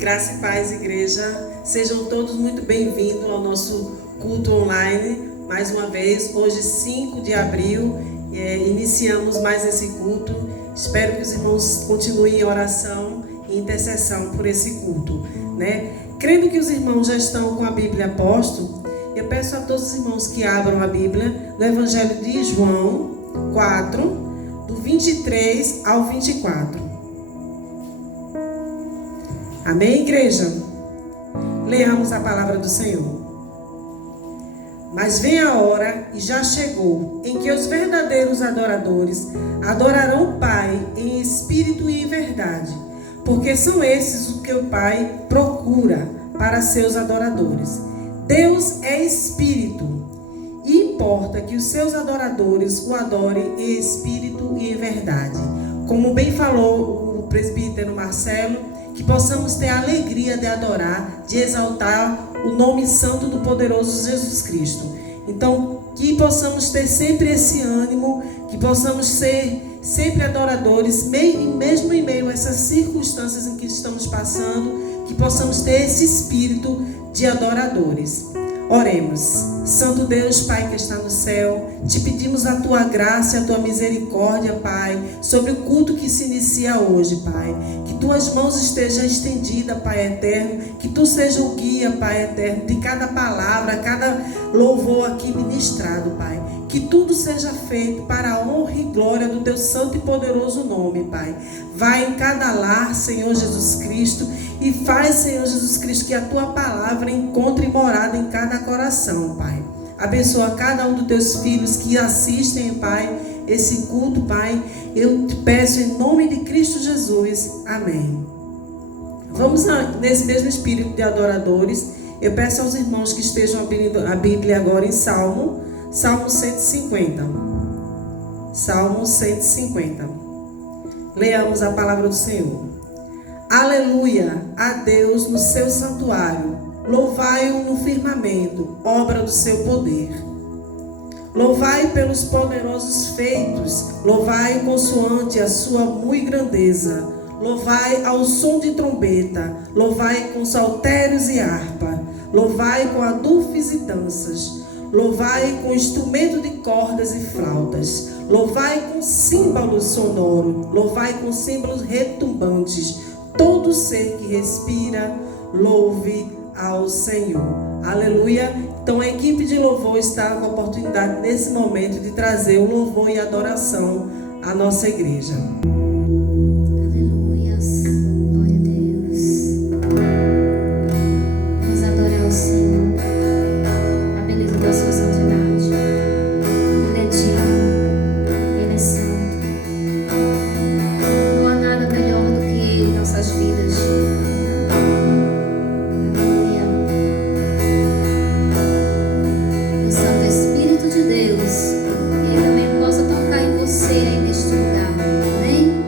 Graça e paz, igreja. Sejam todos muito bem-vindos ao nosso culto online. Mais uma vez, hoje 5 de abril, iniciamos mais esse culto. Espero que os irmãos continuem em oração e intercessão por esse culto, né? Crendo que os irmãos já estão com a Bíblia posto, eu peço a todos os irmãos que abram a Bíblia no Evangelho de João 4, do 23 ao 24. Amém, igreja? Leamos a palavra do Senhor. Mas vem a hora, e já chegou, em que os verdadeiros adoradores adorarão o Pai em espírito e em verdade, porque são esses o que o Pai procura para seus adoradores. Deus é espírito, e importa que os seus adoradores o adorem em espírito e em verdade. Como bem falou o presbítero Marcelo, que possamos ter a alegria de adorar, de exaltar o nome santo do poderoso Jesus Cristo. Então, que possamos ter sempre esse ânimo, que possamos ser sempre adoradores, mesmo em meio a essas circunstâncias em que estamos passando, que possamos ter esse espírito de adoradores. Oremos. Santo Deus, Pai que está no céu, te pedimos a tua graça e a tua misericórdia, Pai, sobre o culto que se inicia hoje, Pai. Que tuas mãos estejam estendidas, Pai eterno, que tu seja o guia, Pai eterno, de cada palavra, cada louvor aqui ministrado, Pai. Que tudo seja feito para a honra e glória do teu santo e poderoso nome, Pai. Vai em cada lar, Senhor Jesus Cristo, e faz, Senhor Jesus Cristo, que a tua palavra encontre morada em cada coração, Pai. Abençoa cada um dos teus filhos que assistem, Pai, esse culto, Pai. Eu te peço em nome de Cristo Jesus. Amém. Vamos nesse mesmo espírito de adoradores. Eu peço aos irmãos que estejam abrindo a Bíblia agora em Salmo 150. Salmo 150. Leamos a palavra do Senhor. Aleluia a Deus no seu santuário. Louvai-o no firmamento, obra do seu poder. Louvai pelos poderosos feitos. Louvai consoante a sua mui grandeza. Louvai ao som de trombeta. Louvai com saltérios e harpa. Louvai com adufes e danças. Louvai com instrumento de cordas e flautas. Louvai com símbolos sonoros. Louvai com símbolos retumbantes. Todo ser que respira, louve ao Senhor. Aleluia. Então a equipe de louvor está com a oportunidade nesse momento de trazer o louvor e adoração à nossa igreja. Deus, Ele também possa tocar em você aí neste lugar, amém?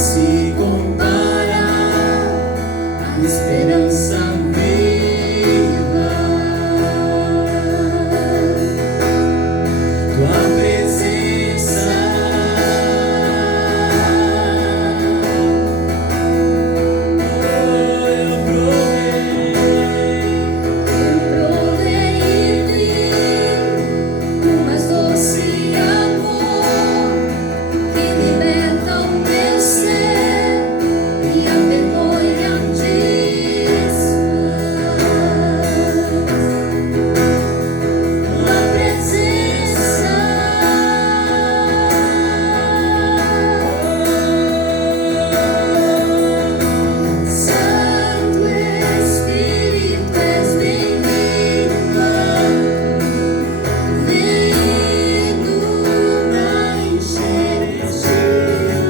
se compara à esperança viva. Tua presença eu provei em mim o mais doce amor que liberta o meu ser e a vergonha diz. Tua presença Santo Espírito, és bem-vindo, vindo pra encher este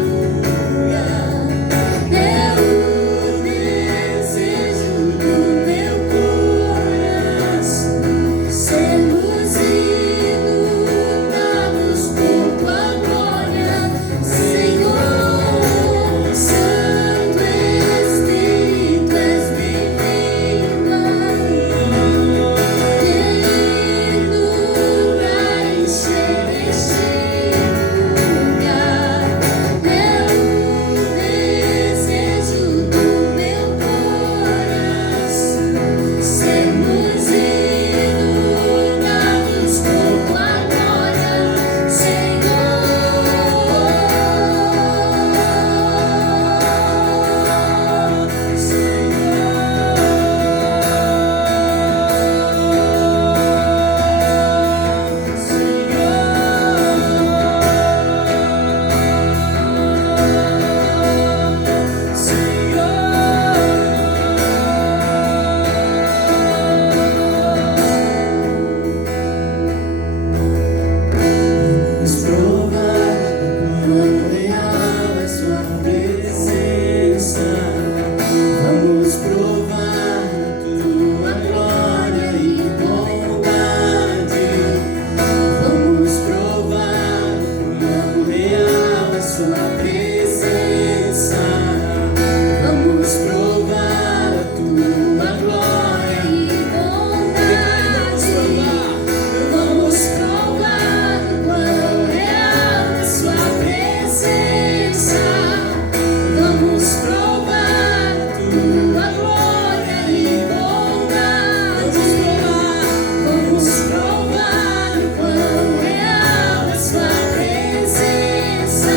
lugar. É o desejo do meu coração sermos inundados por tua glória, Senhor. Santo Espírito, és bem-vindo, vindo pra encher este lugar. É o desejo do meu coração sermos inundados por tua glória, Senhor. Vamos provar quão real é sua presença. Vamos provar tua glória e bondade. Vamos provar quão real é sua presença. Vamos provar tua glória e bondade. Vamos provar quão real é sua presença. Vamos provar tua glória e bondade. Vamos provar quão real é sua presença.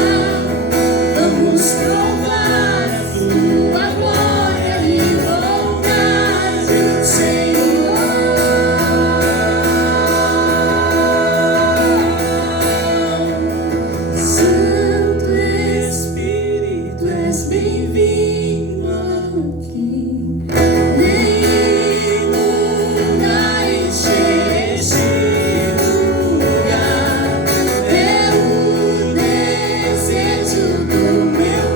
Vamos provar tua glória e bondade, Senhor. Santo Espírito, és bem-vindo aqui. Vindo pra encher este lugar. É o desejo do meu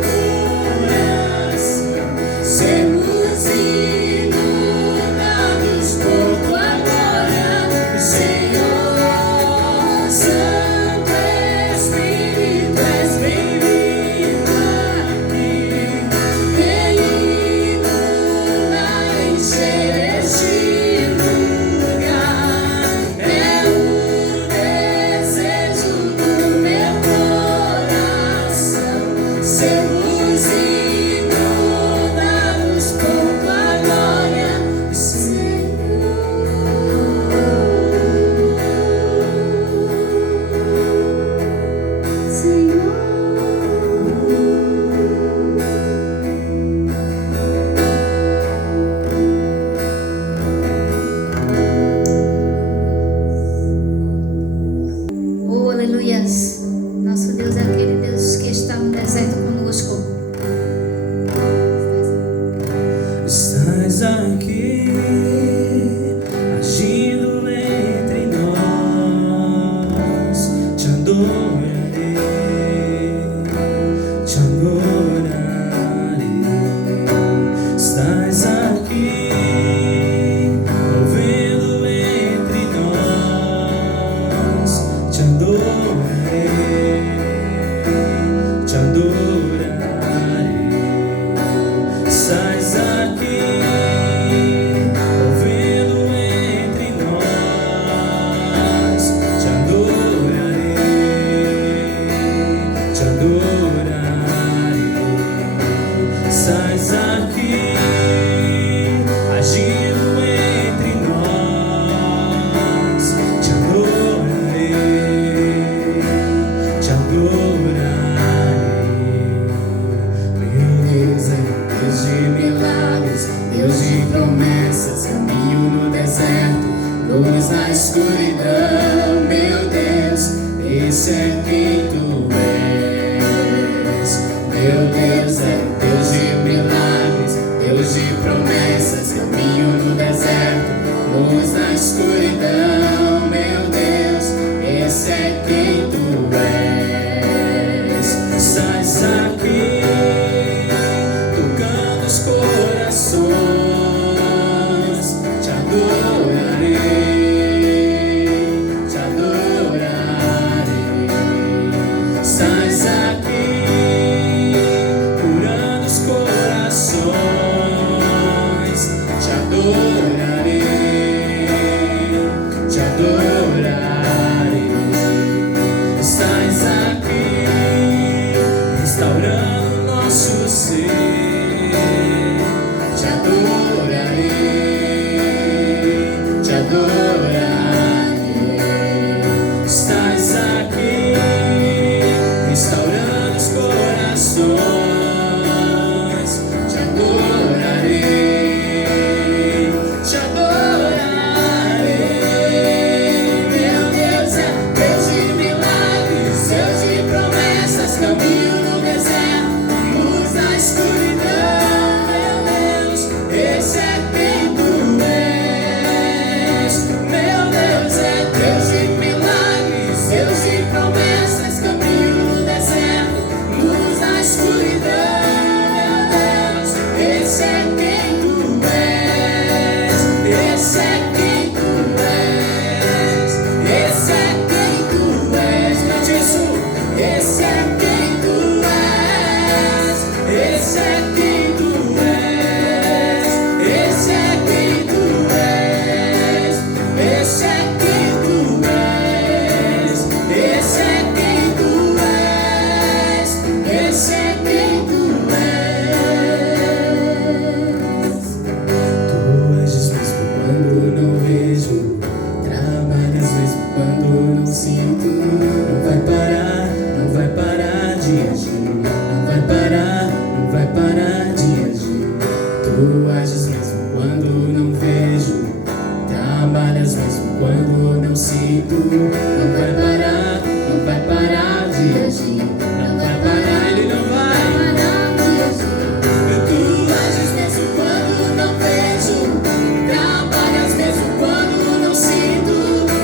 coração sermos inundados por tua glória, Senhor. Santo Espírito, és bem-vindo aqui. Vindo pra encher este lugar. É o desejo do meu coração sermos inundados por tua glória, Senhor. Oh, aleluias. Nosso Deus é aquele Deus que está no deserto conosco. esse é quem tu és, esse é quem tu és, esse é quem tu és, esse é quem tu és, esse é quem tu és. Tu ages mesmo quando não vejo, trabalhas mesmo quando não sinto. Não vai parar, não vai parar de agir, não vai parar, não vai parar de agir. Tu ages mesmo quando não vejo, trabalhas mesmo quando não sinto. Não vai parar, não vai parar de agir, não vai parar, ele não vai parar de agir. Tu ages mesmo quando não vejo, trabalhas mesmo quando não sinto.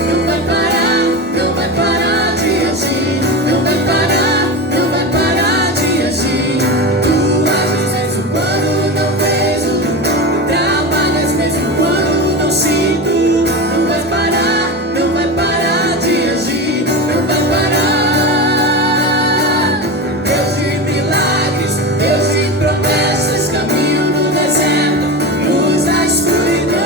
Não vai parar, não vai parar de agir, não vai parar, não vai parar de agir. Tu ages mesmo quando não vejo, trabalhas mesmo quando não sinto. Não vai parar, não vai parar de agir, não vai parar. Deus de milagres, Deus de promessas, caminho no deserto, luz na escuridão.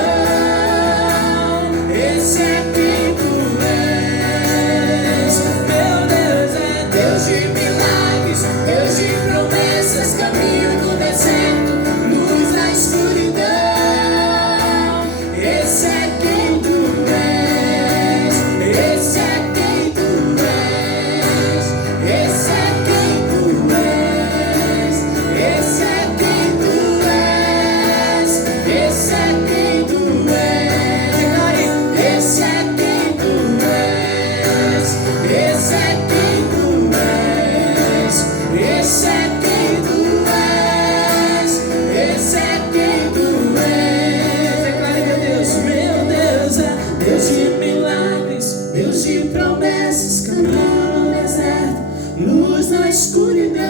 Esse é quem tu és, meu Deus é Deus de milagres, Deus de promessas, caminho no deserto, luz na escuridão. Esse é quem tu és, esse é quem tu és, esse é quem tu és, esse é quem tu és, esse é quem tu és, esse é quem tu és, esse é quem tu és, esse é quem tu és, esse é quem tu és. Declare, meu Deus é Deus de milagres, Deus de promessas, caminho no deserto, luz na escuridão.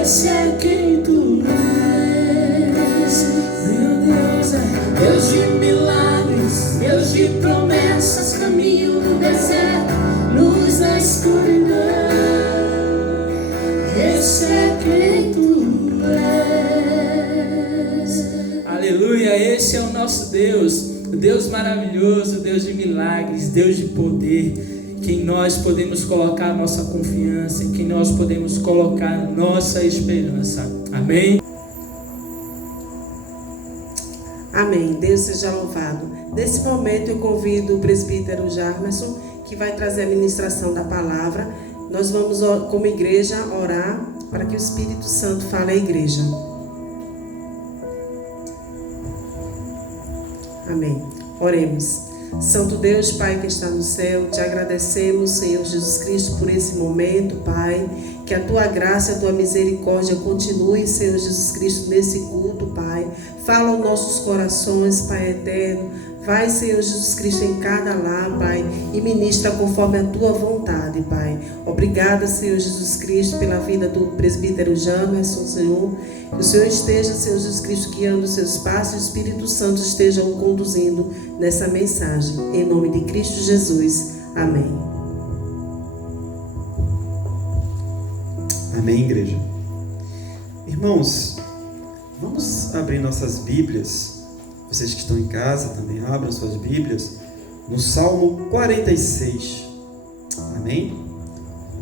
Esse é quem tu és, meu Deus é Deus de milagres, Deus de promessas, caminho no deserto, luz na escuridão. Esse é quem tu és. Aleluia, esse é o nosso Deus, o Deus maravilhoso, Deus de milagres, Deus de poder, quem nós podemos colocar a nossa confiança, em quem nós podemos colocar a nossa esperança. Amém? Amém. Deus seja louvado. Nesse momento eu convido o presbítero Jarmerson, que vai trazer a ministração da palavra. Nós vamos, como igreja, orar para que o Espírito Santo fale à igreja. Amém. Oremos. Santo Deus, Pai que está no céu, te agradecemos, Senhor Jesus Cristo, por esse momento, Pai. Que a tua graça, a tua misericórdia continue, Senhor Jesus Cristo, nesse culto, Pai. Fala aos nossos corações, Pai eterno. Vai, Senhor Jesus Cristo, em cada lar, Pai, e ministra conforme a tua vontade, Pai. Obrigada, Senhor Jesus Cristo, pela vida do presbítero Jamerson, Senhor. Que o Senhor esteja, Senhor Jesus Cristo, guiando os seus passos, e o Espírito Santo esteja o conduzindo nessa mensagem. Em nome de Cristo Jesus. Amém. Amém, igreja. Irmãos, vamos abrir nossas Bíblias. Vocês que estão em casa também abram suas Bíblias no Salmo 46. Amém?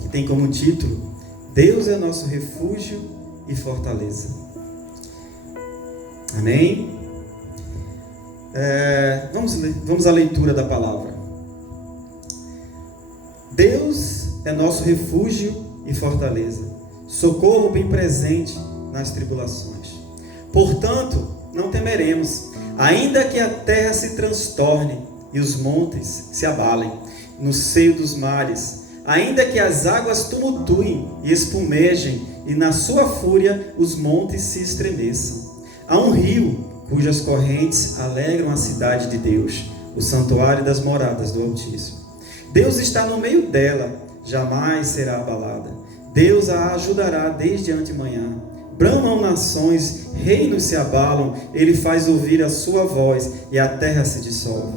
Que tem como título: Deus é nosso refúgio e fortaleza. Amém? Vamos à leitura da palavra. Deus é nosso refúgio e fortaleza, socorro bem presente nas tribulações. Portanto, não temeremos, ainda que a terra se transtorne e os montes se abalem no seio dos mares, ainda que as águas tumultuem e espumejem e na sua fúria os montes se estremeçam. Há um rio cujas correntes alegram a cidade de Deus, o santuário das moradas do Altíssimo. Deus está no meio dela, jamais será abalada. Deus a ajudará desde antemanhã. Bramam nações, reinos se abalam, ele faz ouvir a sua voz e a terra se dissolve.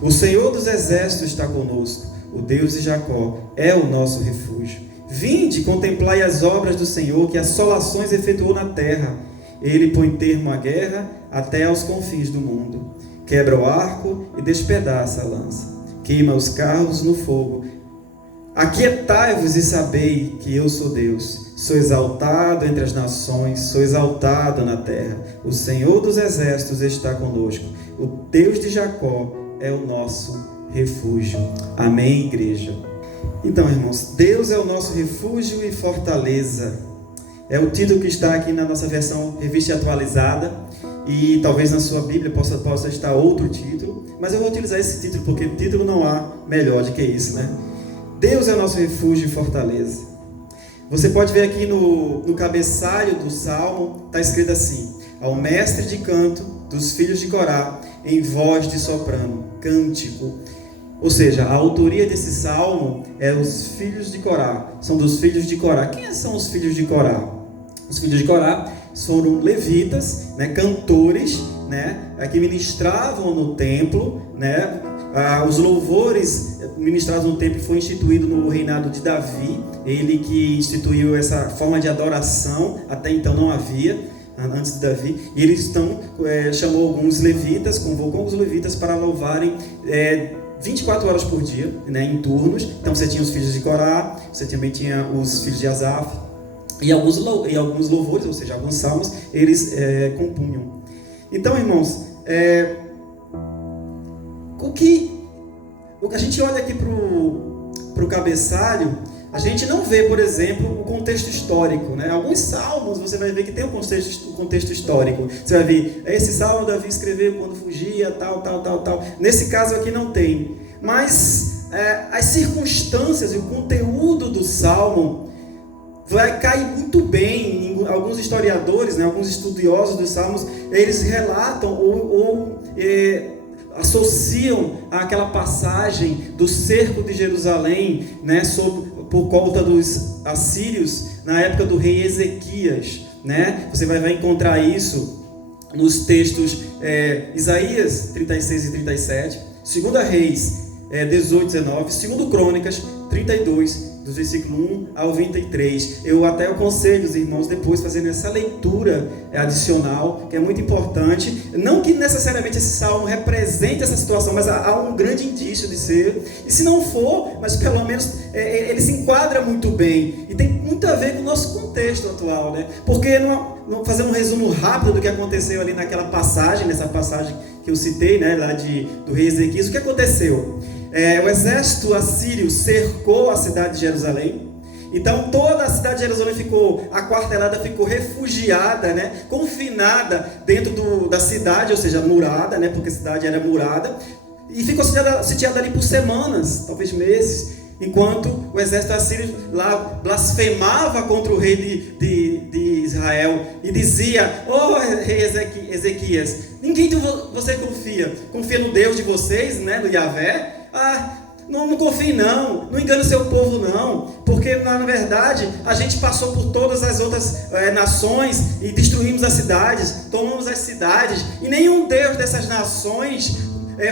O Senhor dos exércitos está conosco, o Deus de Jacó é o nosso refúgio. Vinde, contemplai as obras do Senhor, que assolações efetuou na terra. Ele põe termo à guerra até aos confins do mundo. Quebra o arco e despedaça a lança. Queima os carros no fogo. Aquietai-vos e sabei que eu sou Deus. Sou exaltado entre as nações, sou exaltado na terra. O Senhor dos exércitos está conosco. O Deus de Jacó é o nosso refúgio. Amém, igreja? Então, irmãos, Deus é o nosso refúgio e fortaleza. É o título que está aqui na nossa versão revista atualizada. E talvez na sua Bíblia possa estar outro título. Mas eu vou utilizar esse título porque título não há melhor do que isso, né? Deus é o nosso refúgio e fortaleza. Você pode ver aqui no cabeçalho do Salmo, está escrito assim: ao mestre de canto dos filhos de Corá, em voz de soprano, cântico. Ou seja, a autoria desse Salmo é os filhos de Corá, são dos filhos de Corá. Quem são os filhos de Corá? Os filhos de Corá foram levitas, né, cantores, né, que ministravam no templo, né. Os louvores ministrados no templo foi instituído no reinado de Davi, ele que instituiu essa forma de adoração, até então não havia, antes de Davi, e ele chamou alguns levitas, convocou os levitas para louvarem 24 horas por dia, né, em turnos. Então você tinha os filhos de Corá, você também tinha os filhos de Asaf, e alguns louvores, ou seja, alguns salmos, eles compunham. Então, irmãos, o que a gente olha aqui para o cabeçalho, a gente não vê, por exemplo, o contexto histórico, né? Alguns salmos você vai ver que tem um contexto histórico. Você vai ver, esse salmo Davi escreveu quando fugia, tal. Nesse caso aqui não tem. Mas as circunstâncias e o conteúdo do salmo vai cair muito bem. Alguns historiadores, né, alguns estudiosos dos salmos, eles relatam ou associam àquela passagem do cerco de Jerusalém, né, por conta dos assírios, na época do rei Ezequias, né? Você vai encontrar isso nos textos Isaías 36 e 37, 2 Reis 18 e 19, 2 Crônicas 32, do versículo 1 ao 23. Eu até aconselho os irmãos depois fazerem essa leitura adicional, que é muito importante. Não que necessariamente esse salmo represente essa situação, mas há um grande indício de ser. E se não for, mas pelo menos ele se enquadra muito bem. E tem muito a ver com o nosso contexto atual, né? Porque, fazer um resumo rápido do que aconteceu ali naquela passagem, nessa passagem que eu citei, né, lá do rei Ezequias, o que aconteceu? O exército assírio cercou a cidade de Jerusalém. Então toda a cidade de Jerusalém ficou aquartelada, ficou refugiada, né, confinada dentro da cidade, ou seja, murada, né, porque a cidade era murada, e ficou sitiada ali por semanas, talvez meses, enquanto o exército assírio lá blasfemava contra o rei de Israel e dizia: rei Ezequias, ninguém de você confia no Deus de vocês, né, no Yahvé? Não confie não engane o seu povo não, porque na verdade a gente passou por todas as outras nações e destruímos as cidades, tomamos as cidades, e nenhum Deus dessas nações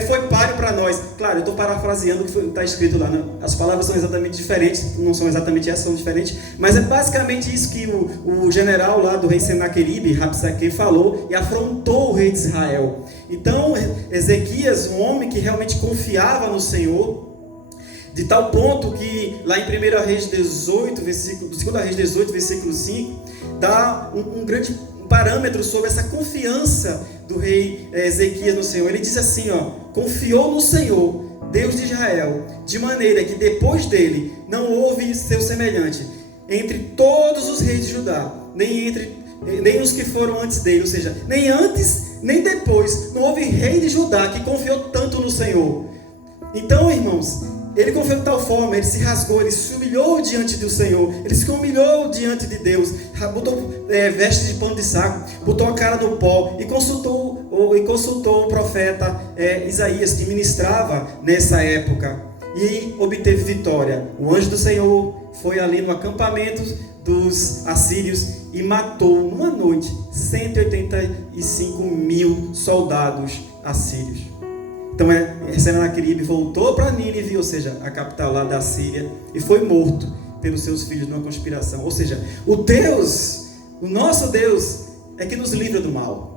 foi páreo para nós. Claro, eu estou parafraseando o que está escrito lá, né? As palavras são exatamente diferentes, não são exatamente essas, são diferentes, mas é basicamente isso que o general lá do rei Senaqueribe, Rabsaque, falou e afrontou o rei de Israel. Então Ezequias, um homem que realmente confiava no Senhor, de tal ponto que lá em 1 Reis 18, versículo 2 Reis 18, versículo 5, dá um grande parâmetro sobre essa confiança do rei Ezequias no Senhor. Ele diz assim, confiou no Senhor, Deus de Israel, de maneira que depois dele não houve seu semelhante entre todos os reis de Judá, nem os que foram antes dele, ou seja, nem antes nem depois não houve rei de Judá que confiou tanto no Senhor. Então, irmãos, ele confiou de tal forma, ele se rasgou, ele se humilhou diante do Senhor, ele se humilhou diante de Deus, botou vestes de pano de saco, botou a cara no pó e consultou o profeta Isaías, que ministrava nessa época, e obteve vitória. O anjo do Senhor foi ali no acampamento dos assírios e matou numa noite 185 mil soldados assírios. Então Senaqueribe voltou para Nínive, ou seja, a capital lá da Síria, e foi morto. pelos seus filhos numa conspiração. Ou seja, o nosso Deus é que nos livra do mal.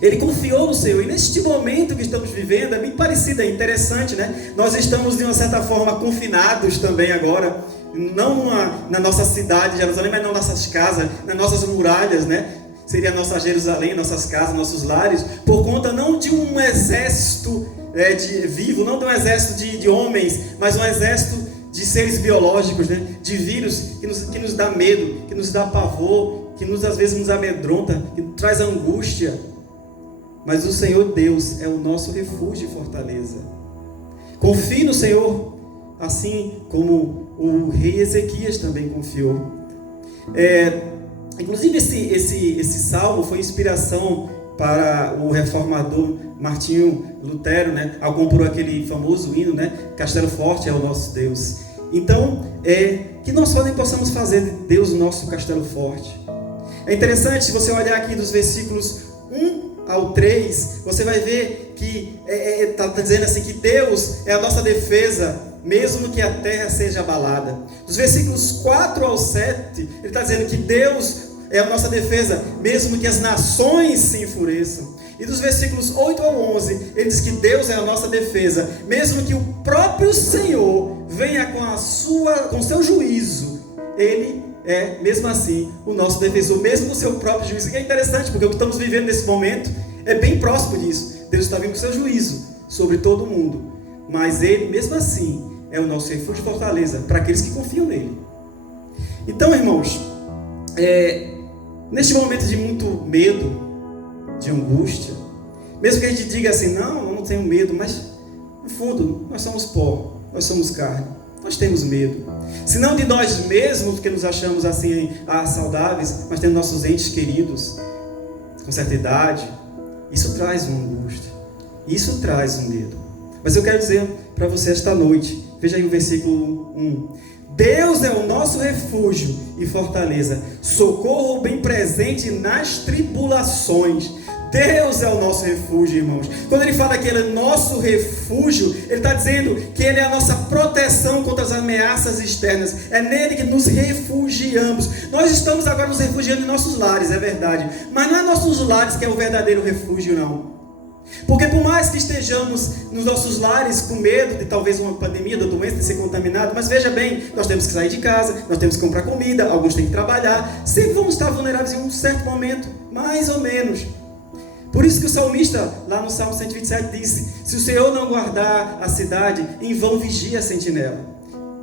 Ele confiou no Senhor. E neste momento que estamos vivendo, é bem parecido, é interessante, né? Nós estamos de uma certa forma confinados também agora, não na nossa cidade de Jerusalém, mas nas nossas casas, nas nossas muralhas, né? Seria a nossa Jerusalém, nossas casas, nossos lares, por conta não de um exército vivo, não de um exército de homens, mas um exército de seres biológicos, né? De vírus que nos dá medo, que nos dá pavor, que às vezes nos amedronta, que traz angústia. Mas o Senhor Deus é o nosso refúgio e fortaleza. Confie no Senhor, assim como o rei Ezequias também confiou. Inclusive esse salmo foi inspiração para o reformador Martinho Lutero, né, ao compor aquele famoso hino, né, Castelo Forte é o nosso Deus. Então, que nós também possamos fazer de Deus o nosso castelo forte. É interessante, se você olhar aqui dos versículos 1 ao 3, você vai ver que está dizendo assim, que Deus é a nossa defesa, mesmo que a terra seja abalada. Dos versículos 4 ao 7, ele está dizendo que Deus é a nossa defesa, mesmo que as nações se enfureçam. E dos versículos 8 ao 11, ele diz que Deus é a nossa defesa, mesmo que o próprio Senhor venha com o seu juízo. Ele é, mesmo assim, o nosso defensor, mesmo com o seu próprio juízo. E é interessante, porque o que estamos vivendo nesse momento é bem próximo disso. Deus está vindo com o seu juízo sobre todo mundo. Mas Ele, mesmo assim, é o nosso refúgio e fortaleza para aqueles que confiam nele. Então, irmãos, neste momento de muito medo, de angústia, mesmo que a gente diga assim, não, eu não tenho medo, mas no fundo, nós somos pó, nós somos carne, nós temos medo. Se não de nós mesmos, porque nos achamos assim saudáveis, mas temos nossos entes queridos com certa idade, isso traz uma angústia, isso traz um medo. Mas eu quero dizer para você esta noite, veja aí o versículo 1. Deus é o nosso refúgio e fortaleza, socorro bem presente nas tribulações. Deus é o nosso refúgio, irmãos. Quando ele fala que Ele é nosso refúgio, Ele está dizendo que Ele é a nossa proteção contra as ameaças externas. É nele que nos refugiamos. Nós estamos agora nos refugiando em nossos lares, é verdade. Mas não é nossos lares que é o verdadeiro refúgio, não. Porque por mais que estejamos nos nossos lares com medo de talvez uma pandemia, da doença, de ser contaminado, mas veja bem, nós temos que sair de casa, nós temos que comprar comida, alguns têm que trabalhar, sempre vamos estar vulneráveis em um certo momento, mais ou menos. Por isso que o salmista, lá no Salmo 127, disse, se o Senhor não guardar a cidade, em vão vigia a sentinela.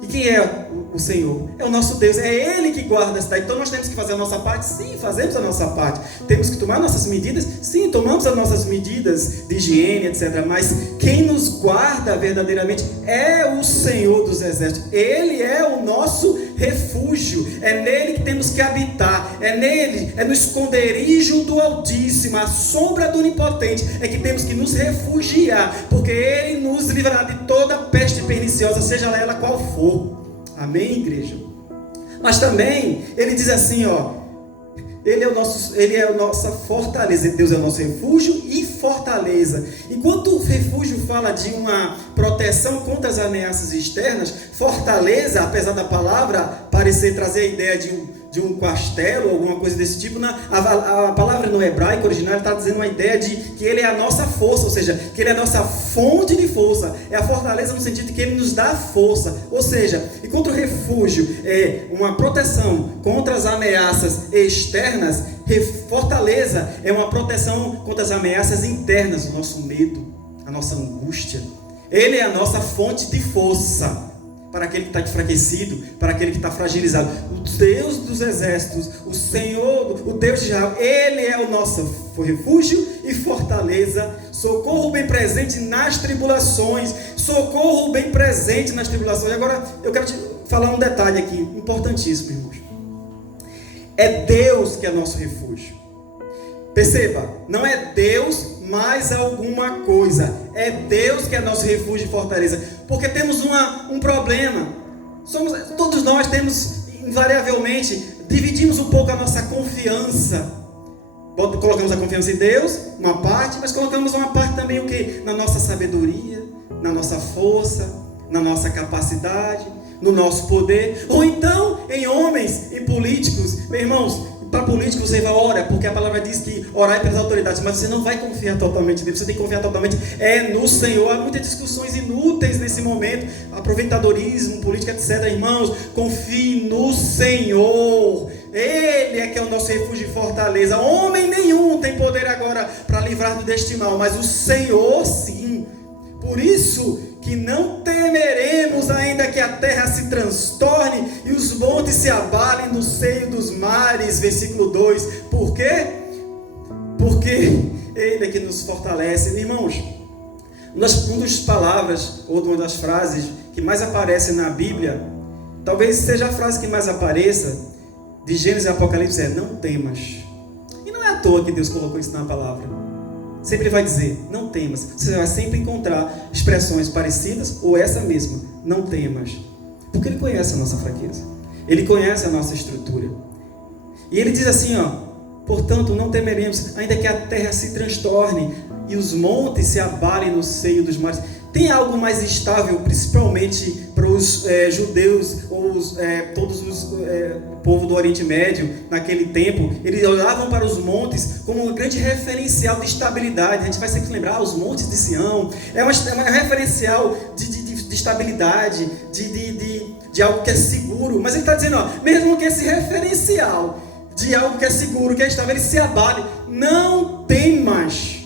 E quem é o Senhor? É o nosso Deus, é Ele que guarda a cidade. Então nós temos que fazer a nossa parte? Sim, fazemos a nossa parte. Temos que tomar nossas medidas? Sim, tomamos as nossas medidas de higiene, etc. Mas quem nos guarda verdadeiramente é o Senhor dos exércitos. Ele é o nosso refúgio. É nele que temos que habitar. É nele, é no esconderijo do Altíssimo, a sombra do Onipotente, é que temos que nos refugiar, porque Ele nos livrará de toda peste perniciosa, seja ela qual for. Amém, igreja? Mas também, ele diz assim, Ele é a nossa fortaleza. Deus é o nosso refúgio e fortaleza. Enquanto o refúgio fala de uma proteção contra as ameaças externas, fortaleza, apesar da palavra parecer trazer a ideia de um castelo, alguma coisa desse tipo, a palavra no hebraico original está dizendo uma ideia de que Ele é a nossa força, ou seja, que Ele é a nossa fonte de força. É a fortaleza no sentido de que Ele nos dá força. Ou seja, enquanto o refúgio é uma proteção contra as ameaças externas, fortaleza é uma proteção contra as ameaças internas, o nosso medo, a nossa angústia. Ele é a nossa fonte de força para aquele que está enfraquecido, para aquele que está fragilizado. O Deus dos exércitos, o Senhor, o Deus de Israel, Ele é o nosso refúgio e fortaleza, socorro bem presente nas tribulações, socorro bem presente nas tribulações. Agora, eu quero te falar um detalhe aqui, importantíssimo, irmãos. É Deus que é nosso refúgio. Perceba, não é Deus mais alguma coisa. É Deus que é nosso refúgio e fortaleza. Porque temos um problema. Todos nós temos, invariavelmente, dividimos um pouco a nossa confiança. Colocamos a confiança em Deus, uma parte, mas colocamos uma parte também o quê? Na nossa sabedoria, na nossa força, na nossa capacidade. no nosso poder, ou então em homens, em políticos. Meus irmãos, para políticos você vai orar, porque a palavra diz que orar é pelas autoridades, mas você não vai confiar totalmente nele, você tem que confiar totalmente no Senhor. Há muitas discussões inúteis nesse momento, aproveitadorismo, política, etc. Irmãos, confie no Senhor. Ele é que é o nosso refúgio e fortaleza. Homem nenhum tem poder agora para livrar-nos deste mal, mas o Senhor sim. Por isso que não temeremos, ainda que a terra se transtorne e os montes se abalem no seio dos mares. Versículo 2. Por quê? Porque Ele é que nos fortalece. Irmãos, uma das palavras ou uma das frases que mais aparece na Bíblia, talvez seja a frase que mais apareça, de Gênesis e Apocalipse, é: não temas. E não é à toa que Deus colocou isso na palavra. Sempre vai dizer, não temas. Você vai sempre encontrar expressões parecidas ou essa mesma, não temas. Porque Ele conhece a nossa fraqueza. Ele conhece a nossa estrutura. E Ele diz assim, portanto, não temeremos, ainda que a terra se transtorne e os montes se abalem no seio dos mares. Tem algo mais estável, principalmente para os judeus ou todos os povo do Oriente Médio naquele tempo? Eles olhavam para os montes como um grande referencial de estabilidade. A gente vai sempre lembrar os montes de Sião. É uma referencial de estabilidade, de algo que é seguro. Mas ele está dizendo, mesmo que esse referencial de algo que é seguro, que é estável, ele se abale, não temas.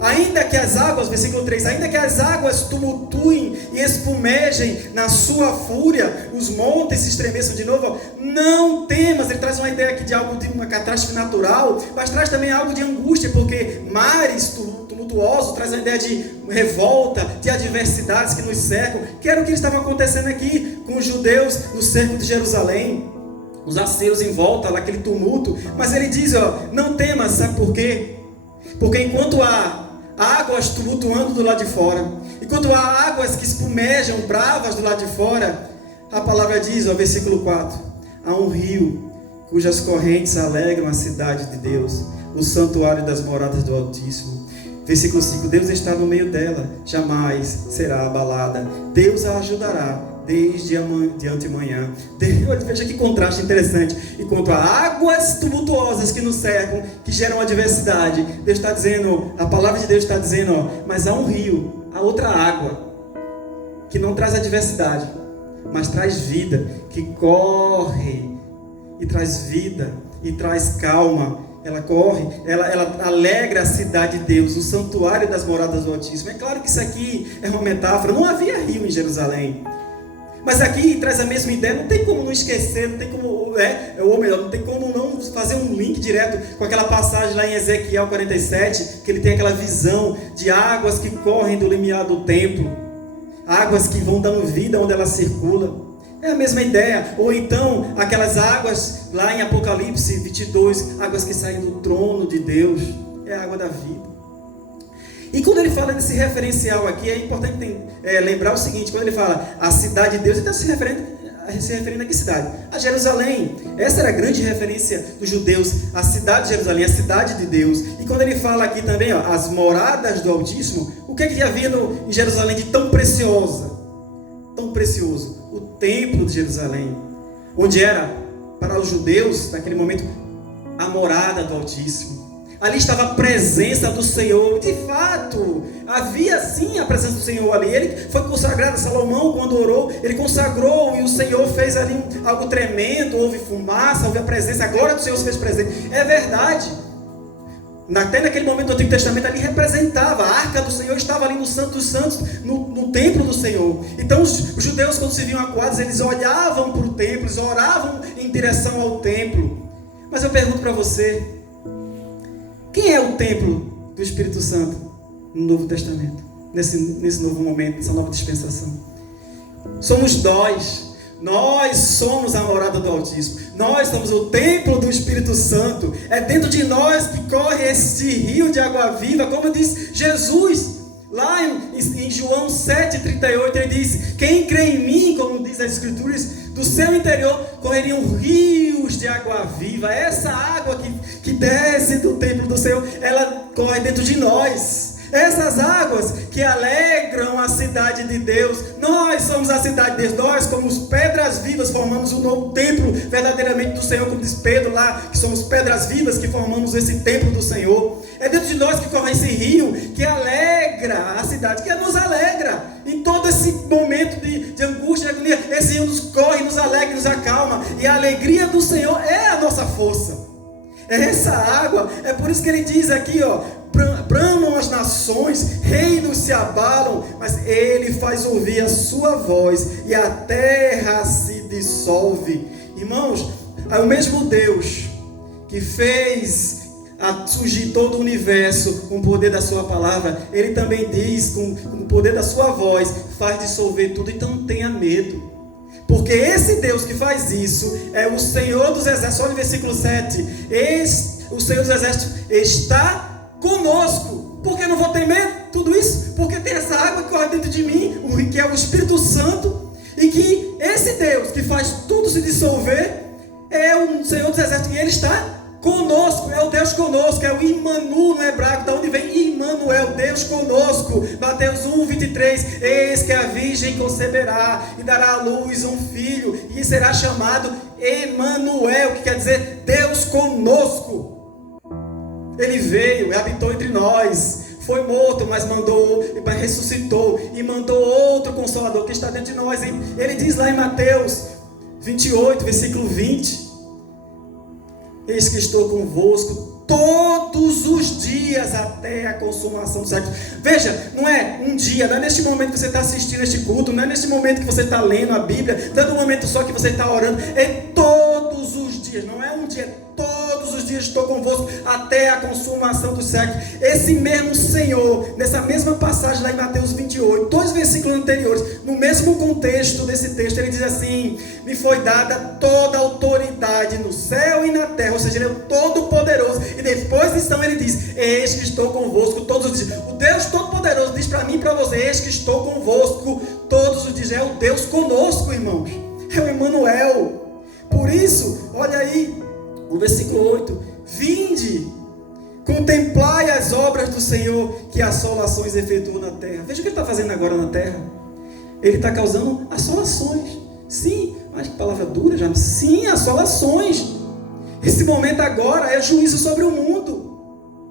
Ainda que as águas, versículo 3, ainda que as águas tumultuem e espumejem na sua fúria, os montes se estremeçam de novo, não temas. Ele traz uma ideia aqui de algo de uma catástrofe natural, mas traz também algo de angústia, porque mares tumultuosos traz uma ideia de revolta, de adversidades que nos cercam, que era o que estava acontecendo aqui com os judeus no cerco de Jerusalém, os assírios em volta, lá, aquele tumulto. Mas ele diz, não temas, sabe por quê? Porque enquanto há águas tumultuando do lado de fora, enquanto há águas que espumejam bravas do lado de fora, a palavra diz, versículo 4, há um rio cujas correntes alegram a cidade de Deus, o santuário das moradas do Altíssimo. Versículo 5, Deus está no meio dela, jamais será abalada, Deus a ajudará desde antemanhã. Veja que contraste interessante. Enquanto há águas tumultuosas que nos cercam, que geram adversidade, Deus está dizendo, a palavra de Deus está dizendo, mas há um rio, há outra água, que não traz adversidade, mas traz vida, que corre e traz vida e traz calma. Ela corre, ela alegra a cidade de Deus, o santuário das moradas do Altíssimo. É claro que isso aqui é uma metáfora, não havia rio em Jerusalém. Mas aqui traz a mesma ideia, não tem como não esquecer, não tem como, ou melhor, não tem como não fazer um link direto com aquela passagem lá em Ezequiel 47, que ele tem aquela visão de águas que correm do limiar do templo, águas que vão dando vida onde ela circula. É a mesma ideia. Ou então, aquelas águas lá em Apocalipse 22, águas que saem do trono de Deus, é a água da vida. E quando ele fala nesse referencial aqui, é importante lembrar o seguinte, quando ele fala a cidade de Deus, ele está se referindo a que cidade? A Jerusalém. Essa era a grande referência dos judeus, a cidade de Jerusalém, a cidade de Deus. E quando ele fala aqui também, as moradas do Altíssimo, o que havia em Jerusalém de tão preciosa? Tão precioso? O templo de Jerusalém, onde era, para os judeus, naquele momento, a morada do Altíssimo. Ali estava a presença do Senhor. De fato, havia sim a presença do Senhor ali. Ele foi consagrado. Salomão, quando orou, ele consagrou e o Senhor fez ali algo tremendo. Houve fumaça, houve a presença, a glória do Senhor se fez presente. É verdade. Até naquele momento do Antigo Testamento ali representava, a arca do Senhor estava ali no Santo dos Santos, no templo do Senhor. Então os judeus, quando se viam acuados, eles olhavam para o templo, eles oravam em direção ao templo. Mas eu pergunto para você, quem é o templo do Espírito Santo no Novo Testamento? Nesse novo momento, nessa nova dispensação. Somos nós. Nós somos a morada do Altíssimo. Nós somos o templo do Espírito Santo. É dentro de nós que corre esse rio de água viva, como diz Jesus. Lá em João 7,38, ele diz, quem crê em mim, como diz as Escrituras, do seu interior correriam rios de água viva. Essa água que desce do templo do Senhor, ela corre dentro de nós. Essas águas que alegram a cidade de Deus. Nós somos a cidade de Deus. Nós, como os pedras vivas, formamos um novo templo verdadeiramente do Senhor, como diz Pedro lá, que somos pedras vivas que formamos esse templo do Senhor. É dentro de nós que corre esse rio que alegra a cidade, que nos alegra em todo esse momento de angústia, de agonia. Esse rio nos corre, nos alegra, nos acalma. E a alegria do Senhor é a nossa força. É essa água. É por isso que ele diz aqui, bramam as nações, reinos se abalam, mas ele faz ouvir a sua voz e a terra se dissolve. Irmãos, é o mesmo Deus que fez surgir todo o universo com o poder da sua palavra. Ele também diz, com o poder da sua voz, faz dissolver tudo. Então não tenha medo, porque esse Deus que faz isso é o Senhor dos Exércitos. Olha o versículo 7. O Senhor dos Exércitos está conosco. Por que não vou ter medo? Tudo isso porque tem essa água que corre dentro de mim, que é o Espírito Santo, e que esse Deus que faz tudo se dissolver é o Senhor dos Exércitos, e Ele está conosco. É o Deus conosco, é o Imanu no hebraico, da onde vem Immanuel, Deus conosco. Mateus 1:23, eis que a virgem conceberá e dará à luz um filho, e será chamado Emmanuel, que quer dizer Deus conosco. Ele veio e habitou entre nós, foi morto, mas ressuscitou e mandou outro Consolador que está dentro de nós. Ele diz lá em Mateus 28, versículo 20, eis que estou convosco todos os dias até a consumação do século. Veja, não é um dia, não é neste momento que você está assistindo este culto, não é neste momento que você está lendo a Bíblia, dando um momento só que você está orando, é todos os dias, não é um dia, todos os dias estou convosco até a consumação do século. Esse mesmo Senhor, nessa mesma passagem lá em Mateus 28, 2 versículos anteriores, no mesmo contexto desse texto, ele diz assim: me foi dada toda a autoridade no céu e na terra, ou seja, ele é o Todo-Poderoso. E depois então ele diz: eis que estou convosco todos os dias. O Deus Todo-Poderoso diz para mim e para você: eis que estou convosco todos os dias. É o Deus conosco, irmãos, é o Emmanuel. Por isso, olha aí o versículo 8: vinde, contemplai as obras do Senhor, que assolações efetuou na terra. Veja o que ele está fazendo agora na terra. Ele está causando assolações. Sim, mas que palavra dura já. Sim, assolações. Esse momento agora é juízo sobre o mundo,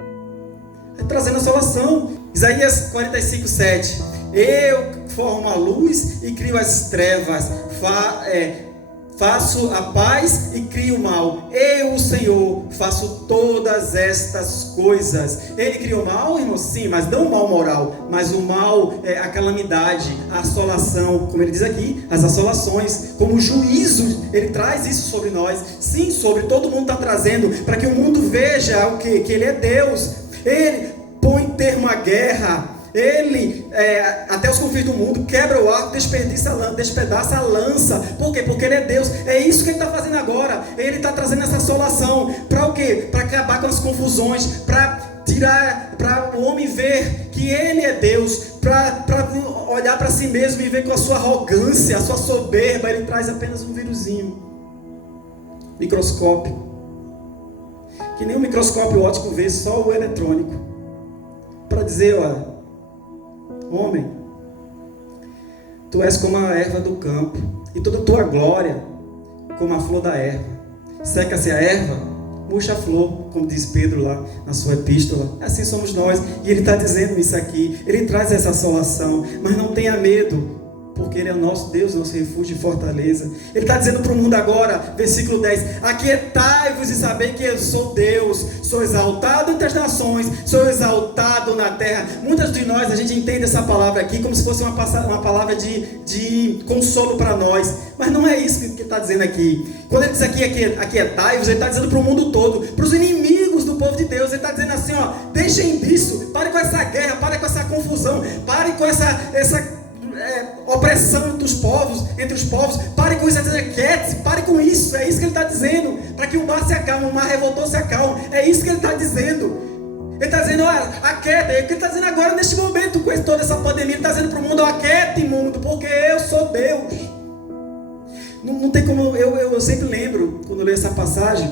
é trazendo assolação. Isaías 45:7, eu formo a luz e crio as trevas, faço a paz e crio o mal. Eu, o Senhor, faço todas estas coisas. Ele criou o mal, irmão? Sim, mas não o mal moral, mas o mal é a calamidade, a assolação, como ele diz aqui, as assolações, como juízo. Ele traz isso sobre nós. Sim, sobre todo mundo está trazendo, para que o mundo veja o quê? Que ele é Deus. Ele põe termo à guerra. Ele, até os confins do mundo, quebra o arco, despedaça a lança. Por quê? Porque ele é Deus. É isso que ele está fazendo agora. Ele está trazendo essa assolação. Para o quê? Para acabar com as confusões, para tirar, para o homem ver que ele é Deus, para olhar para si mesmo e ver com a sua arrogância, a sua soberba, ele traz apenas um vírusinho microscópio, que nem o microscópio óptico vê, só o eletrônico, para dizer: olha, homem, tu és como a erva do campo, e toda a tua glória como a flor da erva. Seca-se a erva, murcha a flor, como diz Pedro lá na sua epístola. Assim somos nós. E ele está dizendo isso aqui. Ele traz essa assolação, mas não tenha medo, porque Ele é o nosso Deus, nosso refúgio e fortaleza. Ele está dizendo para o mundo agora, versículo 10: aquietai-vos e sabei que eu sou Deus, sou exaltado entre as nações, sou exaltado na terra. Muitas de nós, a gente entende essa palavra aqui como se fosse uma palavra de consolo para nós, mas não é isso que ele está dizendo aqui. Quando ele diz aqui, aquietai-vos, ele está dizendo para o mundo todo, para os inimigos do povo de Deus. Ele está dizendo assim: deixem disso, parem com essa guerra, parem com essa confusão, parem com essa opressão dos povos, entre os povos. Pare com isso, quiete-se, pare com isso. É isso que ele está dizendo, para que o mar se acalme, o mar revoltou se acalme. É isso que ele está dizendo. Ele está dizendo: aquieta. É o que ele está dizendo agora neste momento, com toda essa pandemia. Ele está dizendo para o mundo: aquiete, mundo, porque eu sou Deus. Não tem como. Eu sempre lembro, quando eu leio essa passagem,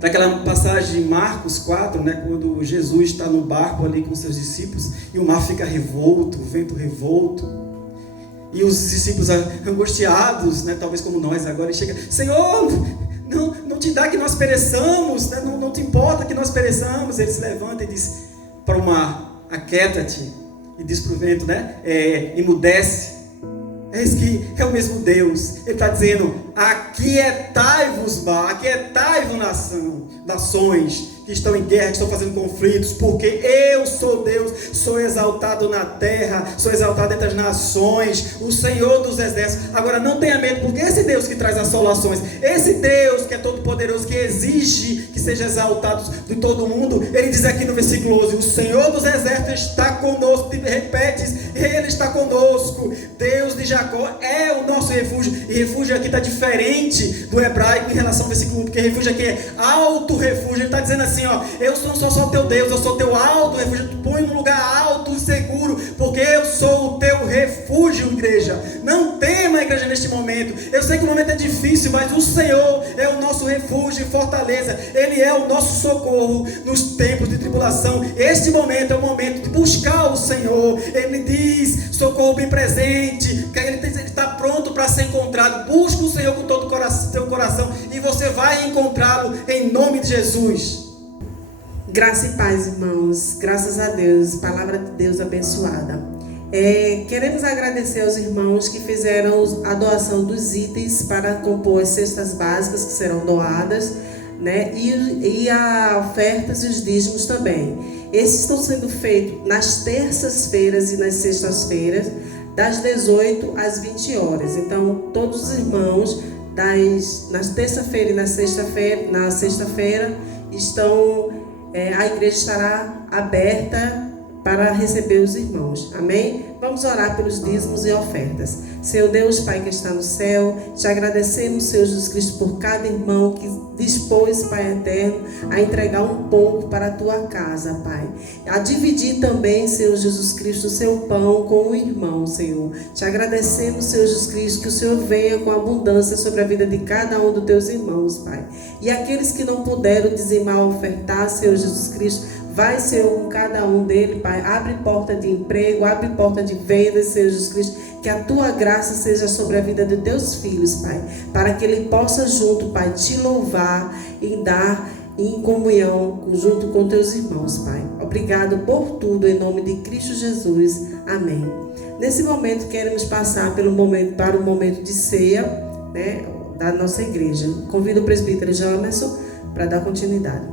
daquela passagem de Marcos 4, né, quando Jesus está no barco ali com seus discípulos e o mar fica revolto, o vento revolto, e os discípulos angustiados, né, talvez como nós agora, e chega: Senhor, não te dá que nós pereçamos, né, não te importa que nós pereçamos. Ele se levanta e diz para o mar: aquieta-te, e diz para o vento, né, emudece. Eis que é o mesmo Deus. Ele está dizendo: aquietai-vos, mar, aquietai-vos, nações que estão em guerra, que estão fazendo conflitos, porque eu sou Deus, sou exaltado na terra, sou exaltado entre as nações, o Senhor dos exércitos. Agora não tenha medo, porque esse Deus que traz assolações, esse Deus que é todo poderoso, que exige que seja exaltado de todo mundo, ele diz aqui no versículo 11: o Senhor dos exércitos está conosco. Repete, ele está conosco. Deus de Jacó é o nosso refúgio. E refúgio aqui está diferente do hebraico em relação ao versículo 1, porque refúgio aqui é alto refúgio. Ele está dizendo assim: eu não sou só teu Deus, eu sou teu alto refúgio. Tu põe num lugar alto e seguro, porque eu sou o teu refúgio, igreja. Não tema, igreja, neste momento. Eu sei que o momento é difícil, mas o Senhor é o nosso refúgio e fortaleza. Ele é o nosso socorro nos tempos de tribulação. Este momento é o momento de buscar o Senhor. Ele diz: socorro bem presente, que ele está pronto para ser encontrado. Busca o Senhor com todo o teu coração e você vai encontrá-lo em nome de Jesus. Graça e paz, irmãos. Graças a Deus, palavra de Deus abençoada. Queremos agradecer aos irmãos que fizeram a doação dos itens para compor as cestas básicas que serão doadas, né? E as ofertas e os dízimos também. Esses estão sendo feitos nas terças-feiras e nas sextas-feiras, das 18 às 20 horas. Então, todos os irmãos, na terça-feira e na sexta-feira, a igreja estará aberta para receber os irmãos. Amém? Vamos orar pelos dízimos e ofertas. Senhor Deus, Pai que está no céu, te agradecemos, Senhor Jesus Cristo, por cada irmão que dispôs, Pai eterno, a entregar um pouco para a tua casa, Pai. A dividir também, Senhor Jesus Cristo, o seu pão com o irmão, Senhor. Te agradecemos, Senhor Jesus Cristo, que o Senhor venha com abundância sobre a vida de cada um dos teus irmãos, Pai. E aqueles que não puderam dizimar ou ofertar, Senhor Jesus Cristo, vai, Senhor, com cada um dele, Pai. Abre porta de emprego, abre porta de vendas, Senhor Jesus Cristo. Que a tua graça seja sobre a vida de teus filhos, Pai. Para que ele possa junto, Pai, te louvar e dar em comunhão junto com teus irmãos, Pai. Obrigado por tudo, em nome de Cristo Jesus. Amém. Nesse momento, queremos passar para o momento de ceia, né, da nossa igreja. Convido o presbítero Jamerson para dar continuidade.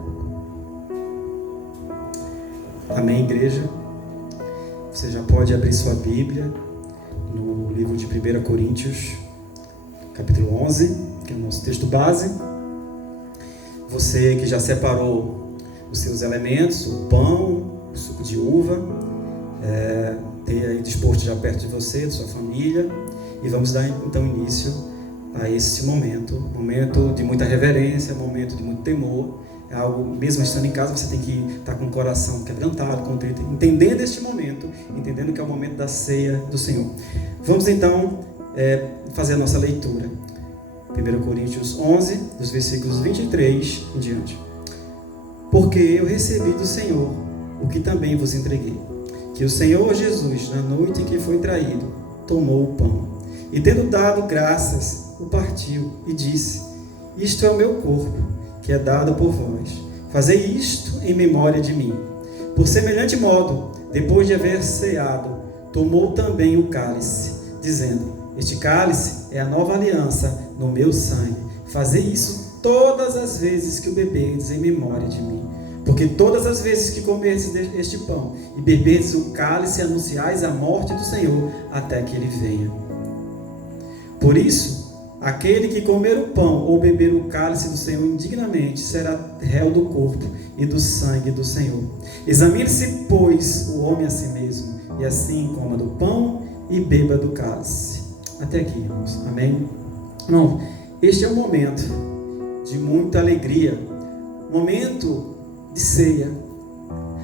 Amém, igreja. Você já pode abrir sua Bíblia no livro de 1 Coríntios, capítulo 11, que é o nosso texto base. Você que já separou os seus elementos, o pão, o suco de uva, tem aí disposto já perto de você, de sua família, e vamos dar então início a esse momento de muita reverência, momento de muito temor. É algo, mesmo estando em casa, você tem que estar com o coração quebrantado, contrito, entendendo este momento, entendendo que é o momento da ceia do Senhor. Vamos então fazer a nossa leitura. 1 Coríntios 11, dos versículos 23 em diante. Porque eu recebi do Senhor o que também vos entreguei, que o Senhor Jesus, na noite em que foi traído, tomou o pão, e tendo dado graças, o partiu e disse: isto é o meu corpo, que é dado por vós. Fazei isto em memória de mim. Por semelhante modo, depois de haver ceado, tomou também o cálice, dizendo: este cálice é a nova aliança no meu sangue. Fazei isso todas as vezes que o beberdes em memória de mim. Porque todas as vezes que comerdes este pão e beberdes o cálice, anunciais a morte do Senhor até que ele venha. Por isso, aquele que comer o pão ou beber o cálice do Senhor indignamente será réu do corpo e do sangue do Senhor. Examine-se, pois, o homem a si mesmo, e assim coma do pão e beba do cálice. Até aqui, irmãos. Amém? Não, este é um momento de muita alegria, momento de ceia.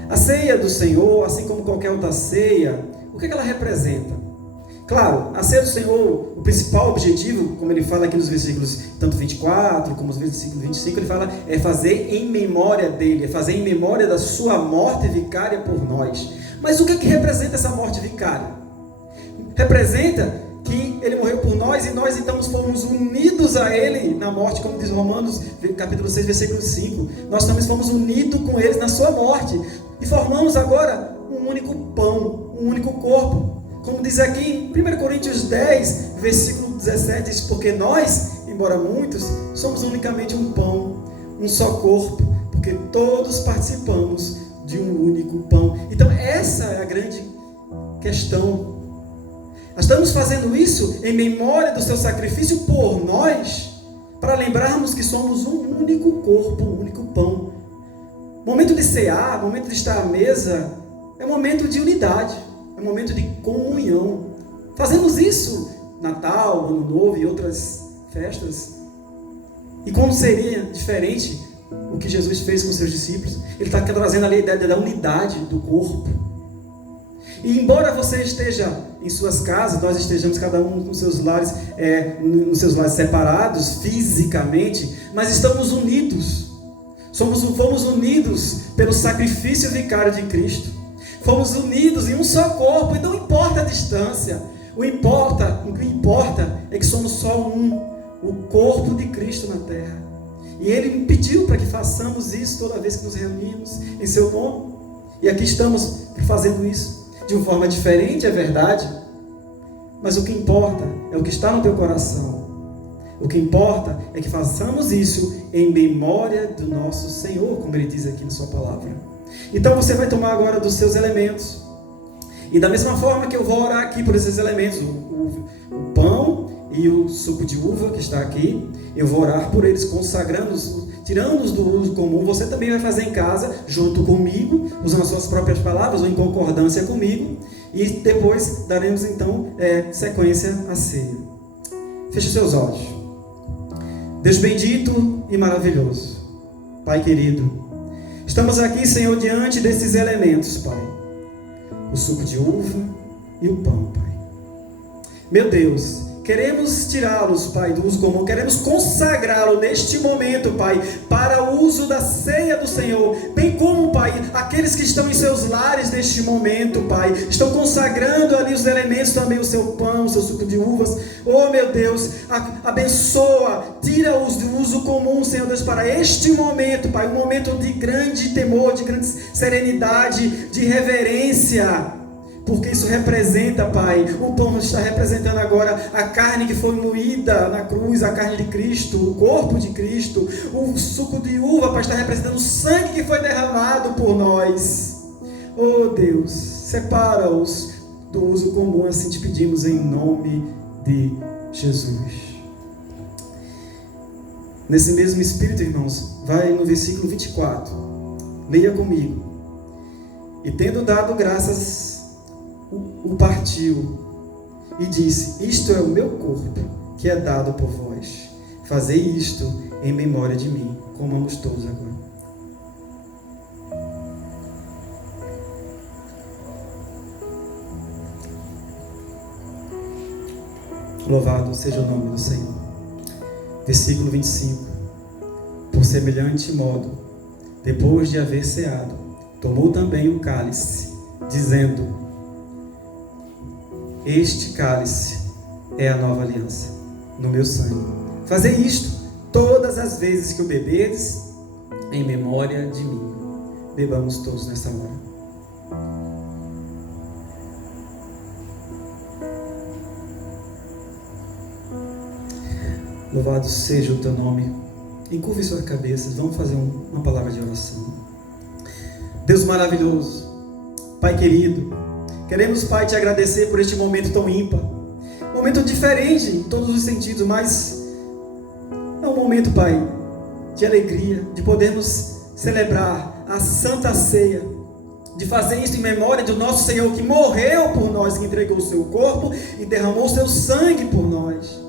A ceia do Senhor, assim como qualquer outra ceia, o que ela representa? Claro, a ceia do Senhor, o principal objetivo, como ele fala aqui nos versículos tanto 24 como nos versículos 25, ele fala, é fazer em memória dele, é fazer em memória da sua morte vicária por nós. Mas o que representa essa morte vicária? Representa que ele morreu por nós e nós então fomos unidos a ele na morte, como diz Romanos capítulo 6, versículo 5. Nós também fomos unidos com eles na sua morte e formamos agora um único pão, um único corpo. Como diz aqui em 1 Coríntios 10, versículo 17, diz, porque nós, embora muitos, somos unicamente um pão, um só corpo, porque todos participamos de um único pão. Então essa é a grande questão. Nós estamos fazendo isso em memória do seu sacrifício por nós, para lembrarmos que somos um único corpo, um único pão. O momento de cear, o momento de estar à mesa, é um momento de unidade, é um momento de comunhão. Fazemos isso Natal, Ano Novo e outras festas. E como seria diferente o que Jesus fez com os seus discípulos? Ele está trazendo ali a ideia da unidade do corpo. E embora você esteja em suas casas, nós estejamos cada um nos seus lares separados fisicamente, mas estamos unidos. Fomos unidos pelo sacrifício vicário de Cristo. Fomos unidos em um só corpo, e não importa a distância. O que importa é que somos só o corpo de Cristo na terra. E Ele me pediu para que façamos isso toda vez que nos reunimos em seu nome. E aqui estamos fazendo isso de uma forma diferente, é verdade. Mas o que importa é o que está no teu coração. O que importa é que façamos isso em memória do nosso Senhor, como Ele diz aqui na sua palavra. Então você vai tomar agora dos seus elementos. E da mesma forma que eu vou orar aqui por esses elementos, o pão e o suco de uva que está aqui, eu vou orar por eles, consagrando-os, tirando-os do uso comum. Você também vai fazer em casa, junto comigo, usando as suas próprias palavras ou em concordância comigo. E depois daremos então sequência à ceia. Feche seus olhos. Deus bendito e maravilhoso, Pai querido, estamos aqui, Senhor, diante desses elementos, Pai. O suco de uva e o pão, Pai. Meu Deus, queremos tirá-los, Pai, do uso comum. Queremos consagrá-lo neste momento, Pai, para o uso da ceia do Senhor. Bem como, Pai, aqueles que estão em seus lares neste momento, Pai, estão consagrando ali os elementos também, o seu pão, o seu suco de uvas. Oh, meu Deus, abençoa, tira-os do uso comum, Senhor Deus, para este momento, Pai, um momento de grande temor, de grande serenidade, de reverência. Porque isso representa, Pai, o pão está representando agora a carne que foi moída na cruz, a carne de Cristo, o corpo de Cristo. O suco de uva, Pai, está representando o sangue que foi derramado por nós. Oh Deus, separa-os do uso comum, assim te pedimos em nome de Jesus. Nesse mesmo espírito, irmãos, vai no versículo 24, leia comigo. E tendo dado graças, o partiu e disse: isto é o meu corpo, que é dado por vós. Fazei isto em memória de mim. Comamos todos agora. Louvado seja o nome do Senhor. Versículo 25. Por semelhante modo, depois de haver ceado, tomou também o cálice, dizendo: este cálice é a nova aliança no meu sangue. Fazei isto todas as vezes que o beberdes, em memória de mim. Bebamos todos nessa hora. Louvado seja o teu nome. Encurve suas cabeças. Vamos fazer uma palavra de oração. Deus maravilhoso, Pai querido, queremos, Pai, te agradecer por este momento tão ímpar. Momento diferente em todos os sentidos, mas é um momento, Pai, de alegria, de podermos celebrar a Santa Ceia, de fazer isso em memória do nosso Senhor que morreu por nós, que entregou o seu corpo e derramou o seu sangue por nós.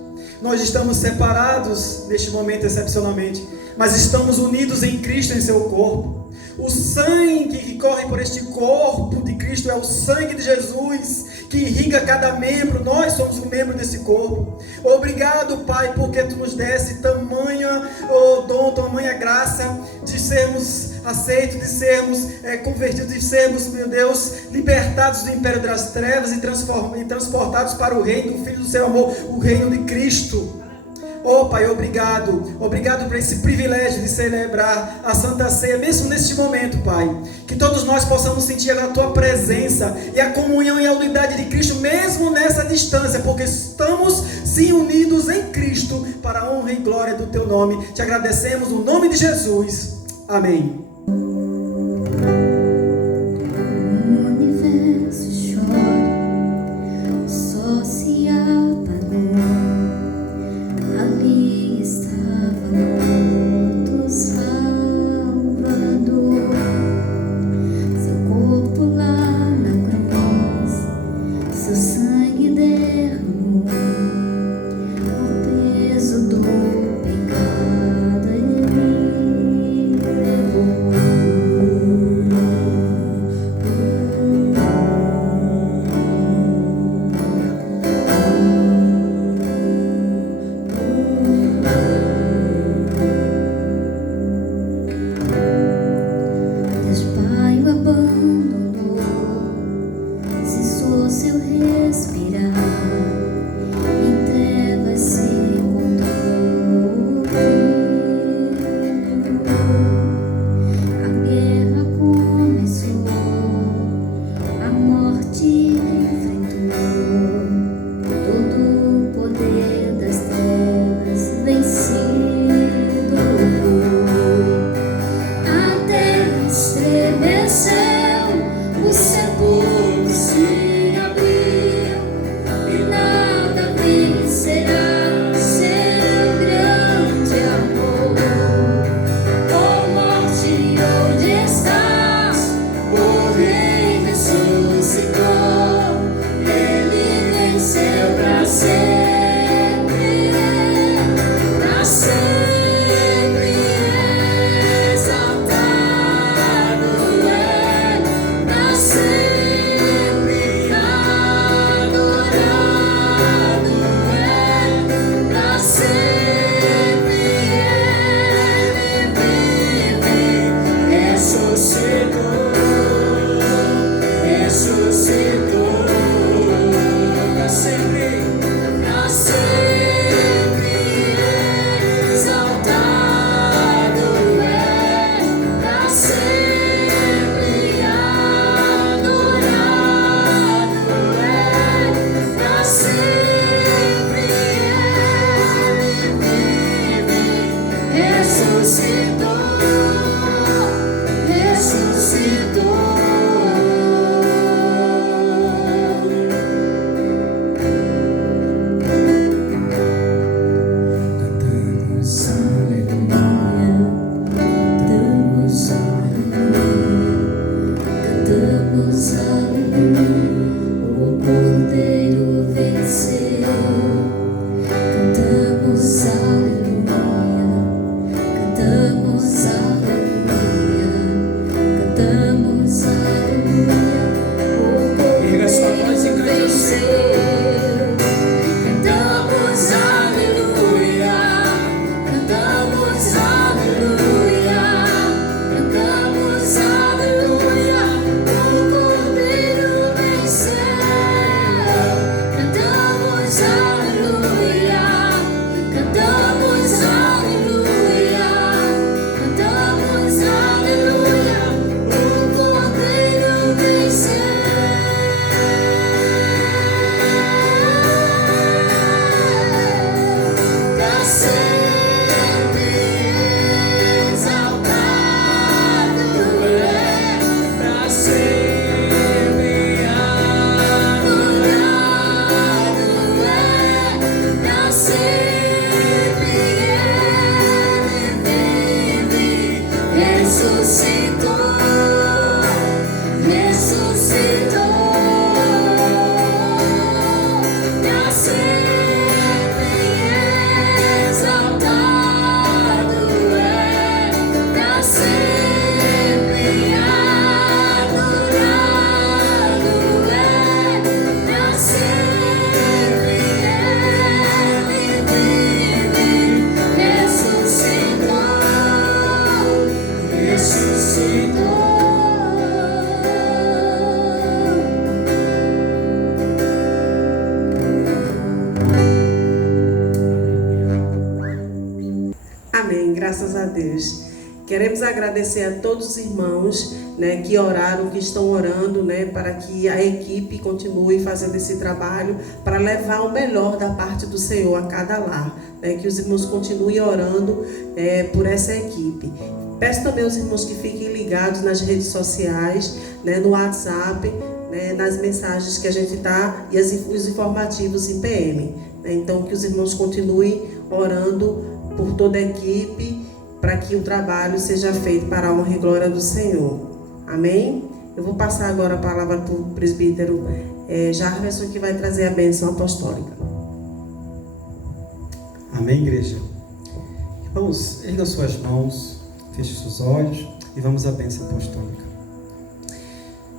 Nós estamos separados neste momento excepcionalmente, mas estamos unidos em Cristo, em seu corpo. O sangue que corre por este corpo de Cristo é o sangue de Jesus, que irriga cada membro. Nós somos um membro desse corpo. Obrigado, Pai, porque Tu nos desse tamanha dom, tamanha graça de sermos aceitos, de sermos convertidos, de sermos, meu Deus, libertados do império das trevas e transportados para o reino do Filho do Seu amor, o reino de Cristo. Oh Pai, obrigado por esse privilégio de celebrar a Santa Ceia, mesmo neste momento, Pai, que todos nós possamos sentir a Tua presença e a comunhão e a unidade de Cristo, mesmo nessa distância, porque estamos sim unidos em Cristo, para a honra e glória do Teu nome. Te agradecemos no nome de Jesus, amém. Amém, graças a Deus. Queremos agradecer a todos os irmãos, né, que oraram, que estão orando, né, para que a equipe continue fazendo esse trabalho, para levar o melhor da parte do Senhor a cada lar, né, que os irmãos continuem orando por essa equipe. Peço também aos irmãos que fiquem ligados nas redes sociais, né, no WhatsApp, né, nas mensagens que a gente dá e os informativos em PM. Né, então, que os irmãos continuem orando por toda a equipe, para que o trabalho seja feito para a honra e glória do Senhor. Amém? Eu vou passar agora a palavra para o presbítero Jarverson, que vai trazer a bênção apostólica. Amém, igreja? Vamos, erga suas mãos, feche seus olhos e vamos à bênção apostólica.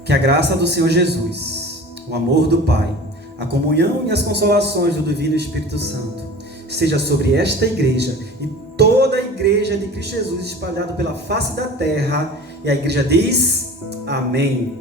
Que a graça do Senhor Jesus, o amor do Pai, a comunhão e as consolações do Divino Espírito Santo seja sobre esta igreja e toda a igreja de Cristo Jesus espalhada pela face da terra. E a igreja diz: amém.